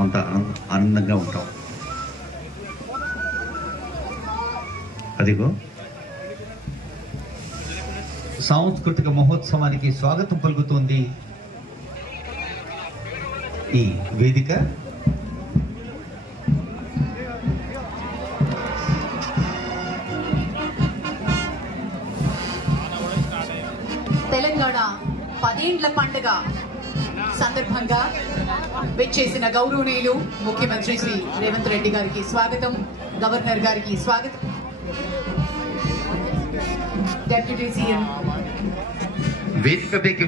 అంత ఆనందంగా ఉంటాం. అదిగో సాంస్కృతిక మహోత్సవానికి స్వాగతం పలుకుతోంది ఈ వేదిక. తెలంగాణ 10 ఏండ్ల పండుగ సందర్భంగా విచ్చేసిన గౌరవనీయులు ముఖ్యమంత్రి శ్రీ రేవంత్ రెడ్డి గారికి స్వాగతం, గవర్నర్ గారికి స్వాగతం, డిప్యూటీ సీఎం వేదికపైకి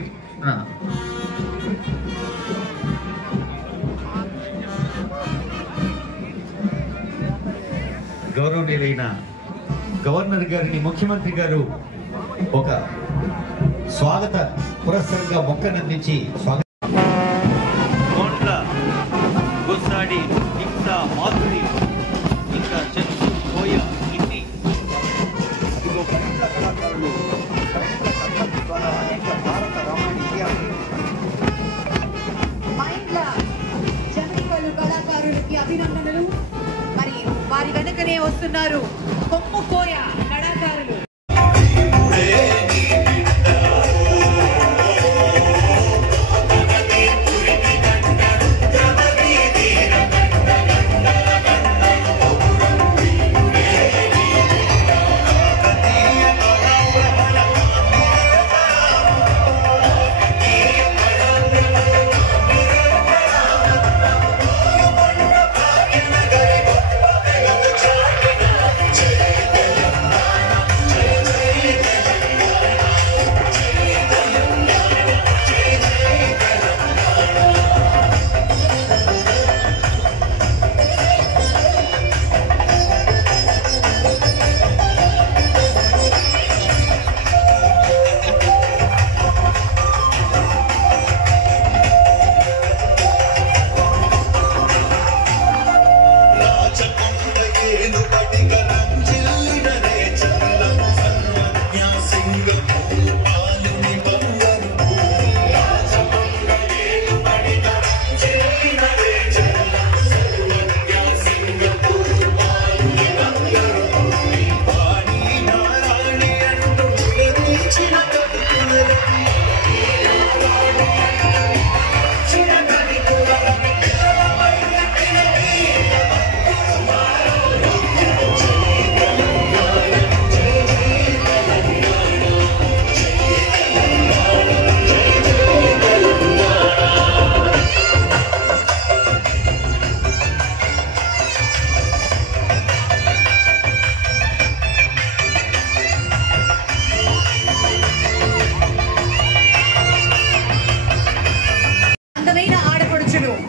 గౌరవనీయులైన గవర్నర్ గారిని ముఖ్యమంత్రి గారు ఒక స్వాగత పురస్సరంగా మొక్కనందించి మాధురి ఇంకా చెట్టు కోయ ఇన్ని కళాకారులు అనేక భారత రామాయణ కళాకారులకి అభినందనలు. మరి వారి వెనుకనే వస్తున్నారు కొమ్ము కోయ కళాకారులు.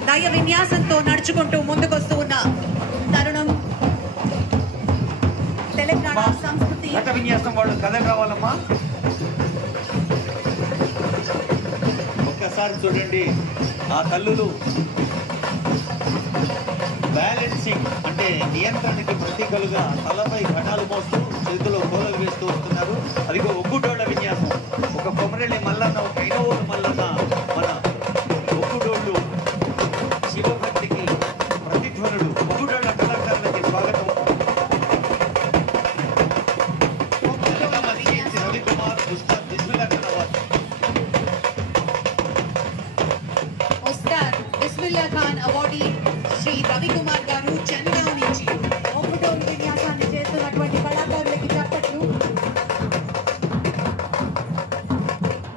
లయ విన్యాసంతో నడుచుకుంటూ ముందుకొస్తూ ఉన్న తరుణం. తెలంగాణ సంస్కృతి విన్యాసం వాళ్ళు కథకు రావాలమ్మా. ఒక్కసారి చూడండి, ఆ తల్లులు బ్యాలెన్సింగ్ అంటే నియంత్రణకి ప్రతీకలుగా తలపై ఘటాలు మోస్తూ చేతిలో కోలలు వేస్తూ వస్తున్నారు. అదిగో ఒగ్గుడోళ్ల విన్యాసం. ఒక కొమరెల్లి మల్లన్న, ఒక ఐనవోలు మల్లన్న, మన ఒగ్గుడోళ్ళు శివభక్తికి ప్రతిధ్వనులు. ఒగ్గుడోళ్ల కళాకారులకి స్వాగతం. రవికుమార్, ఉస్తాద్ బిస్మిల్లా ఖాన్ అవార్డ్. ఉస్తాద్ బిస్మిల్లా ఖాన్ అవార్డీ శ్రీ రవికుమార్ గారు చెన్నై నుంచి ఒగ్గుడోలు విన్యాసాన్ని చేస్తున్నటువంటి కళాకారులకి చప్పట్లు.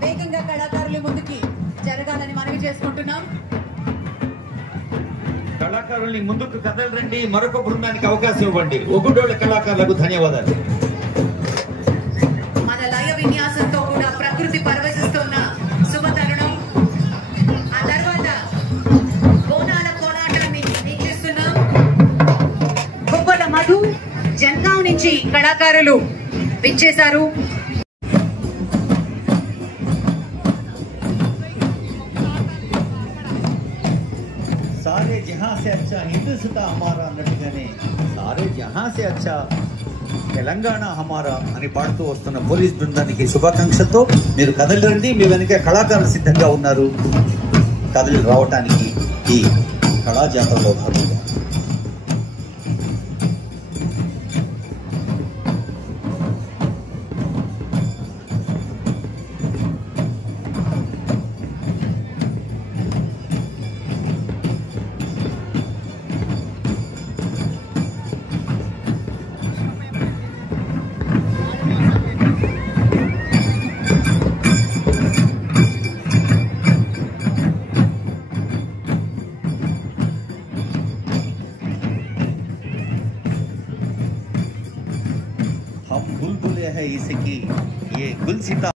వేగంగా కళాకారులు ముందుకి జరగాలని మనవి చేసుకుంటున్నాం. కళాకారుల్ని ముందుకు కదలరండి, మరొక బృందానికి అవకాశం ఇవ్వండి. ఒగ్గుడోళ్ల కళాకారులకు ధన్యవాదాలు. మన లయ విన్యాసంతో కూడా ప్రకృతి పరవశిస్తున్న శుభతరుణం. ఆ తర్వాత బోనాల కోలాటాన్ని వీక్షిస్తున్నాం. కొబ్బల మధు జన్గావ్ నుంచి కళాకారులు విచ్చేశారు. सारे जहां से अच्छा हिंदुस्ता हमारा అన్నట్టుగానే सारे जहां से अच्छा తెలంగాణ హమారా అని పాడుతూ వస్తున్న పోలీస్ బృందానికి శుభాకాంక్షలతో మీరు కదలి రండి. మీ వెనుక కళాకారులు సిద్ధంగా ఉన్నారు కదలి రావటానికి. ఈ కళాజాతరలో భాగంగా हम बुलबुले हैं इसकी ये गुलसिता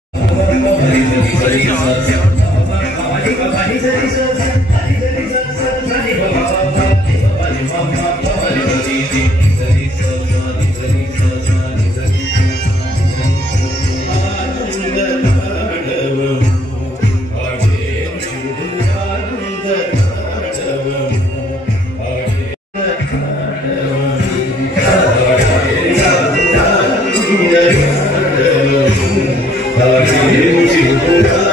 Thank you.